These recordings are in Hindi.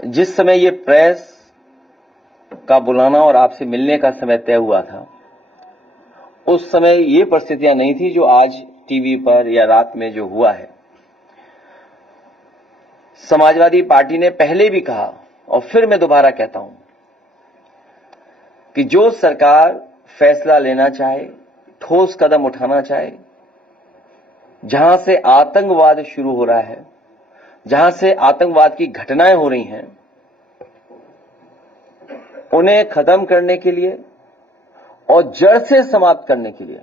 जिस समय ये प्रेस का बुलाना और आपसे मिलने का समय तय हुआ था, उस समय ये परिस्थितियां नहीं थी जो आज टीवी पर या रात में जो हुआ है। समाजवादी पार्टी ने पहले भी कहा और फिर मैं दोबारा कहता हूं कि जो सरकार फैसला लेना चाहे, ठोस कदम उठाना चाहे, जहां से आतंकवाद शुरू हो रहा है, जहां से आतंकवाद की घटनाएं हो रही हैं, उन्हें खत्म करने के लिए और जड़ से समाप्त करने के लिए,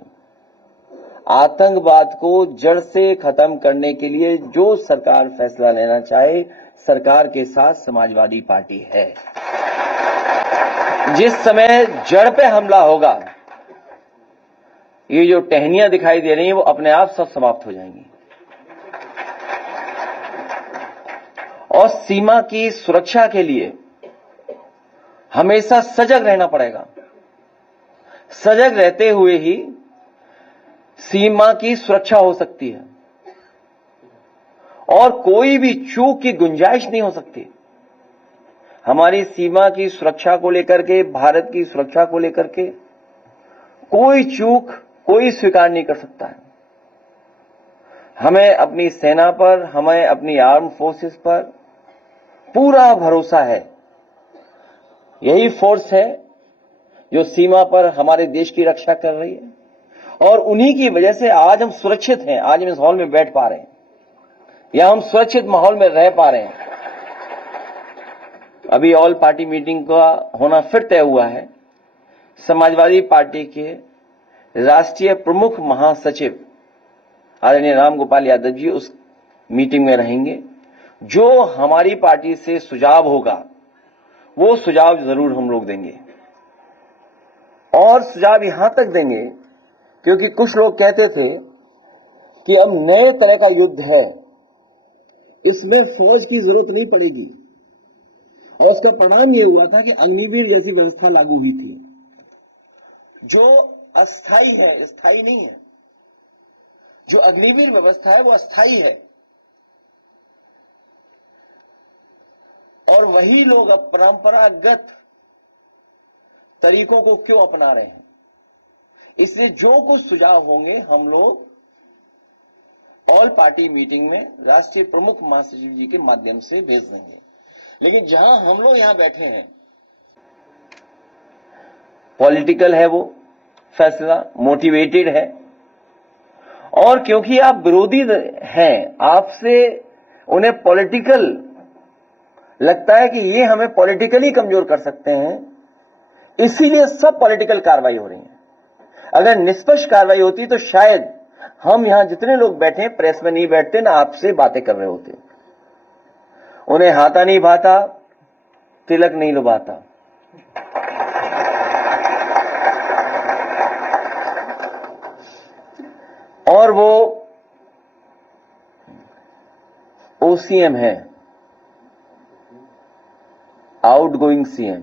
आतंकवाद को जड़ से खत्म करने के लिए जो सरकार फैसला लेना चाहे, सरकार के साथ समाजवादी पार्टी है। जिस समय जड़ पे हमला होगा, ये जो टहनियां दिखाई दे रही हैं वो अपने आप सब समाप्त हो जाएंगी। और सीमा की सुरक्षा के लिए हमेशा सजग रहना पड़ेगा। सजग रहते हुए ही सीमा की सुरक्षा हो सकती है और कोई भी चूक की गुंजाइश नहीं हो सकती। हमारी सीमा की सुरक्षा को लेकर के, भारत की सुरक्षा को लेकर के कोई चूक कोई स्वीकार नहीं कर सकता है। हमें अपनी सेना पर, हमें अपनी आर्म फोर्सेस पर पूरा भरोसा है। यही फोर्स है जो सीमा पर हमारे देश की रक्षा कर रही है और उन्हीं की वजह से आज हम सुरक्षित हैं। आज हम इस हॉल में बैठ पा रहे हैं या हम सुरक्षित माहौल में रह पा रहे हैं। अभी ऑल पार्टी मीटिंग का होना फिर तय हुआ है। समाजवादी पार्टी के राष्ट्रीय प्रमुख महासचिव आदरणीय राम गोपाल यादव जी उस मीटिंग में रहेंगे। जो हमारी पार्टी से सुझाव होगा वो सुझाव जरूर हम लोग देंगे और सुझाव यहां तक देंगे क्योंकि कुछ लोग कहते थे कि अब नए तरह का युद्ध है, इसमें फौज की जरूरत नहीं पड़ेगी। और उसका परिणाम यह हुआ था कि अग्निवीर जैसी व्यवस्था लागू हुई थी जो अस्थाई है, स्थायी नहीं है। जो अग्निवीर व्यवस्था है वो अस्थाई है और वही लोग अब परंपरागत तरीकों को क्यों अपना रहे हैं। इसलिए जो कुछ सुझाव होंगे हम लोग ऑल पार्टी मीटिंग में राष्ट्रीय प्रमुख महासचिव जी के माध्यम से भेज देंगे। लेकिन जहां हम लोग यहां बैठे हैं, पॉलिटिकल है वो फैसला, मोटिवेटेड है और क्योंकि आप विरोधी हैं, आपसे उन्हें पॉलिटिकल लगता है कि ये हमें पॉलिटिकली कमजोर कर सकते हैं, इसीलिए सब पॉलिटिकल कार्रवाई हो रही है। अगर निष्पक्ष कार्रवाई होती तो शायद हम यहां जितने लोग बैठे प्रेस में नहीं बैठते, ना आपसे बातें कर रहे होते। उन्हें हाथा नहीं भाता, तिलक नहीं लुभाता। और वो ओसीएम है, आउटगोइंग सीएम।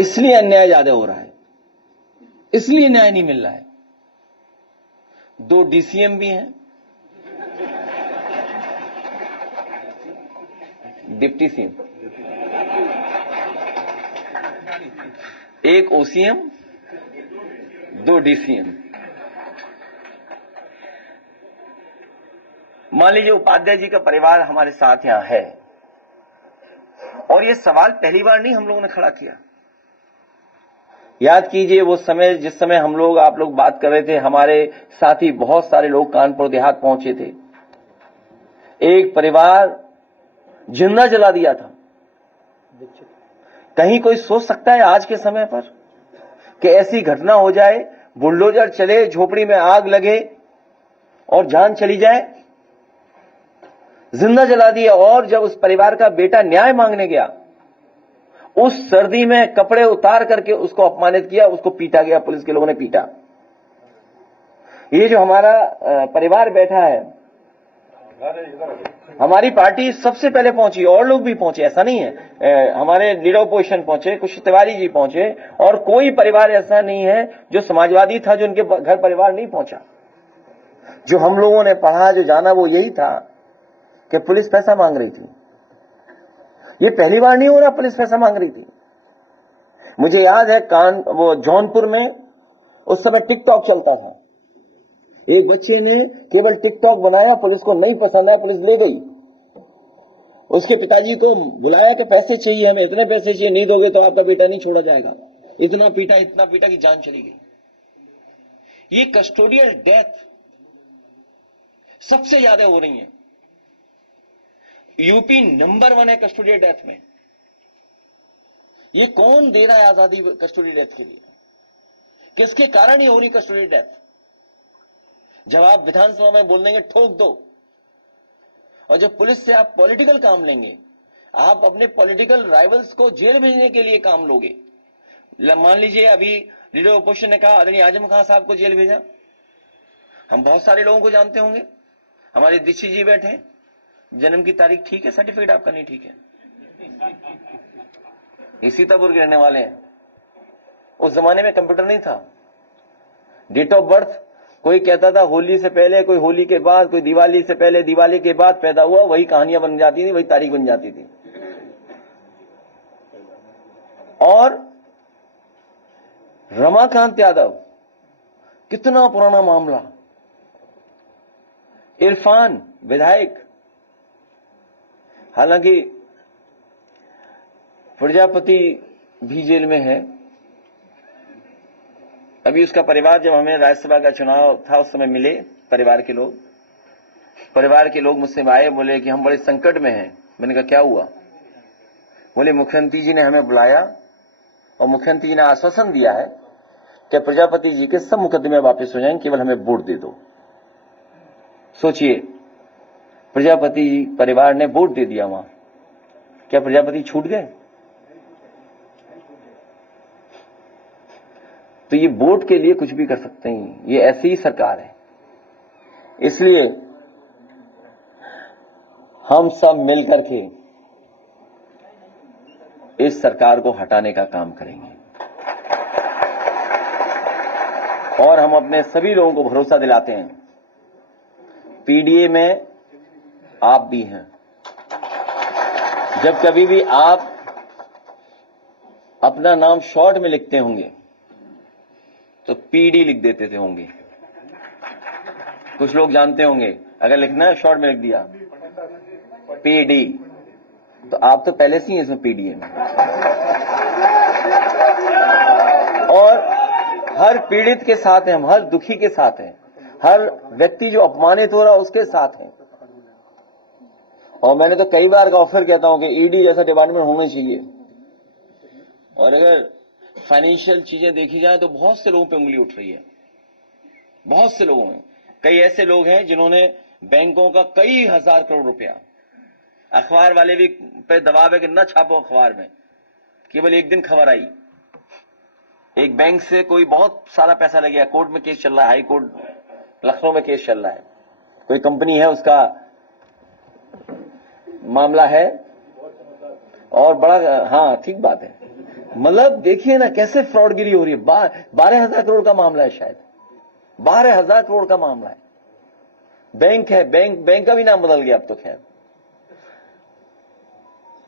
इसलिए अन्याय ज्यादा हो रहा है, इसलिए न्याय नहीं मिल रहा है। 2 डीसीएम भी हैं, डिप्टी सीएम, एक ओसीएम, 2 डीसीएम। मान लीजिए उपाध्याय जी का परिवार हमारे साथ यहां है और यह सवाल पहली बार नहीं हम लोगों ने खड़ा किया। याद कीजिए वो समय, जिस समय हम लोग, आप लोग बात कर रहे थे, हमारे साथी बहुत सारे लोग कानपुर देहात पहुंचे थे। एक परिवार जिंदा जला दिया था। कहीं कोई सोच सकता है आज के समय पर कि ऐसी घटना हो जाए, बुलडोजर चले, झोपड़ी में आग लगे और जान चली जाए? जिंदा जला दिया। और जब उस परिवार का बेटा न्याय मांगने गया, उस सर्दी में कपड़े उतार करके उसको अपमानित किया, उसको पीटा गया, पुलिस के लोगों ने पीटा। ये जो हमारा परिवार बैठा है, हमारी पार्टी सबसे पहले पहुंची, और लोग भी पहुंचे, ऐसा नहीं है। हमारे लीडर ऑपोजिशन पहुंचे, कुछ तिवारी जी पहुंचे, और कोई परिवार ऐसा नहीं है जो समाजवादी था जो उनके घर परिवार नहीं पहुंचा। जो हम लोगों ने पढ़ा, जो जाना, वो यही था कि पुलिस पैसा मांग रही थी। ये पहली बार नहीं हो रहा, पुलिस पैसा मांग रही थी। मुझे याद है वो जौनपुर में उस समय टिकटॉक चलता था। एक बच्चे ने केवल टिकटॉक बनाया, पुलिस को नहीं पसंद आया, पुलिस ले गई। उसके पिताजी को बुलाया कि पैसे चाहिए, हमें इतने पैसे चाहिए, नहीं दोगे तो आपका बेटा नहीं छोड़ा जाएगा। इतना पीटा कि जान चली गई। ये कस्टोडियल डेथ सबसे ज्यादा हो रही है। यूपी नंबर 1 है कस्टोडियल डेथ में। ये कौन दे रहा है आजादी कस्टोडियल डेथ के लिए? किसके कारण ये हो रही कस्टोडियल डेथ? जब आप विधानसभा में बोल देंगे ठोक दो, और जब पुलिस से आप पॉलिटिकल काम लेंगे, आप अपने पॉलिटिकल राइवल्स को जेल भेजने के लिए काम लोगे। मान लीजिए अभी लीडर ऑपोजिशन ने कहा आदरणीय आजम खान साहब को जेल भेजा। हम बहुत सारे लोगों को जानते होंगे, हमारे दीक्षित जी बैठे हैं, जन्म की तारीख ठीक है, सर्टिफिकेट आपका नहीं ठीक है, इसी सीतापुर के रहने वाले हैं। उस जमाने में कंप्यूटर नहीं था। डेट ऑफ बर्थ कोई कहता था होली से पहले, कोई होली के बाद, कोई दिवाली से पहले, दिवाली के बाद पैदा हुआ, वही कहानियां बन जाती थी, वही तारीख बन जाती थी। और रमाकांत यादव, कितना पुराना मामला। इरफान विधायक, हालांकि प्रजापति भी जेल में है। अभी उसका परिवार, जब हमें राज्यसभा का चुनाव था उस समय मिले परिवार के लोग मुझसे आए, बोले कि हम बड़े संकट में हैं। मैंने कहा क्या हुआ? बोले मुख्यमंत्री जी ने हमें बुलाया और मुख्यमंत्री जी ने आश्वासन दिया है कि प्रजापति जी के सब मुकदमे वापस हो जाएंगे, केवल हमें वोट दे दो। सोचिए, प्रजापति जी परिवार ने वोट दे दिया वहां, क्या प्रजापति छूट गए? तो ये वोट के लिए कुछ भी कर सकते हैं, ये ऐसी ही सरकार है। इसलिए हम सब मिलकर के इस सरकार को हटाने का काम करेंगे और हम अपने सभी लोगों को भरोसा दिलाते हैं, पीडीए में आप भी हैं। जब कभी भी आप अपना नाम शॉर्ट में लिखते होंगे तो पीडी लिख देते थे होंगे। कुछ लोग जानते होंगे, अगर लिखना है शॉर्ट में लिख दिया पीडी, तो आप तो पहले से ही इसमें पीडीए में। और हर पीड़ित के साथ हैं हम, हर दुखी के साथ हैं, हर व्यक्ति जो अपमानित हो रहा है उसके साथ हैं। और मैंने तो कई बार का ऑफर कहता हूं कि ईडी जैसा डिपार्टमेंट होना चाहिए। और अगर फाइनेंशियल चीजें देखी जाए तो बहुत से लोगों पे उंगली उठ रही है, बहुत से लोगों में। कई ऐसे लोग हैं जिन्होंने बैंकों का कई हजार करोड़ रुपया, अखबार वाले भी पे दबाव है कि न छापो अखबार में। केवल एक दिन खबर आई, एक बैंक से कोई बहुत सारा पैसा लग गया, कोर्ट में केस चल रहा है, हाई कोर्ट लखनऊ में केस चल रहा है, कोई कंपनी है उसका मामला है और बड़ा, हाँ ठीक बात है। मतलब देखिए ना कैसे फ्रॉडगिरी हो रही है। 12,000 करोड़ का मामला है, शायद 12,000 करोड़ का मामला है। बैंक है, बैंक का भी नाम बदल गया अब तो। खैर,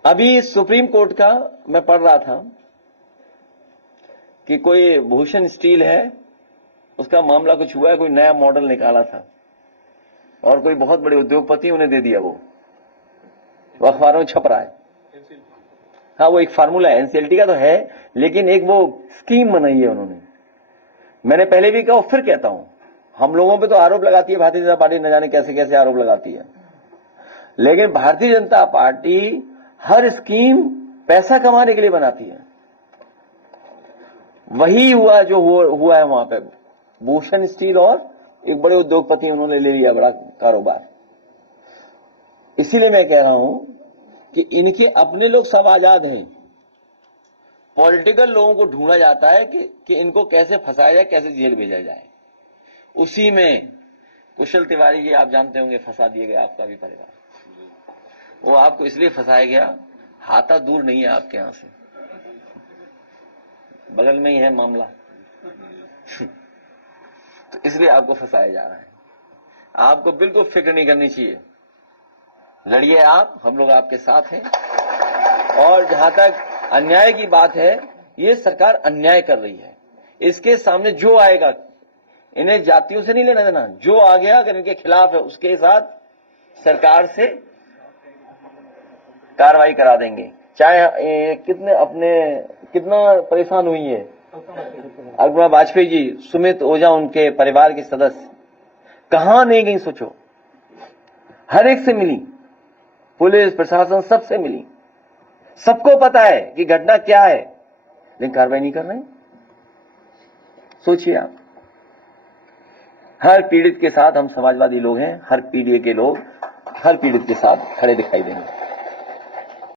अभी सुप्रीम कोर्ट का मैं पढ़ रहा था कि कोई भूषण स्टील है, उसका मामला कुछ हुआ है, कोई नया मॉडल निकाला था और कोई बहुत बड़े उद्योगपति उन्हें दे दिया, वो अखबारों में छप रहा है। हाँ, वो एक फार्मूला है, एनसीएलटी का तो है, लेकिन एक वो स्कीम बनाई है उन्होंने। मैंने पहले भी कहा और फिर कहता हूं, हम लोगों पे तो आरोप लगाती है भारतीय जनता पार्टी, न जाने कैसे कैसे आरोप लगाती है, लेकिन भारतीय जनता पार्टी हर स्कीम पैसा कमाने के लिए बनाती है। वही हुआ जो हुआ है वहां पे, भूषण स्टील और एक बड़े उद्योगपति उन्होंने ले लिया बड़ा कारोबार। इसीलिए मैं कह रहा हूं कि इनके अपने लोग सब आजाद हैं, पॉलिटिकल लोगों को ढूंढा जाता है कि इनको कैसे फंसाया जाए, कैसे जेल भेजा जाए। उसी में कुशल तिवारी जी आप जानते होंगे, फंसा दिए गए आपका भी परिवार। वो आपको इसलिए फंसाया गया, हाथा दूर नहीं है आपके यहां से, बगल में ही है मामला तो इसलिए आपको फंसाया जा रहा है। आपको बिल्कुल फिक्र नहीं करनी चाहिए, लड़िए आप, हम लोग आपके साथ हैं। और जहां तक अन्याय की बात है, ये सरकार अन्याय कर रही है। इसके सामने जो आएगा, इन्हें जातियों से नहीं लेना देना, जो आ गया अगर इनके खिलाफ है उसके साथ सरकार से कार्रवाई करा देंगे। चाहे कितना परेशान हुई है अल्पना वाजपेयी जी, सुमित ओझा उनके परिवार के सदस्य, कहां नहीं गई सोचो, हर एक से मिली, पुलिस प्रशासन सबसे मिली, सबको पता है कि घटना क्या है, लेकिन कार्रवाई नहीं कर रहे। सोचिए आप, हर पीड़ित के साथ हम समाजवादी लोग हैं, हर पीड़ित के लोग हर पीड़ित के साथ खड़े दिखाई देंगे।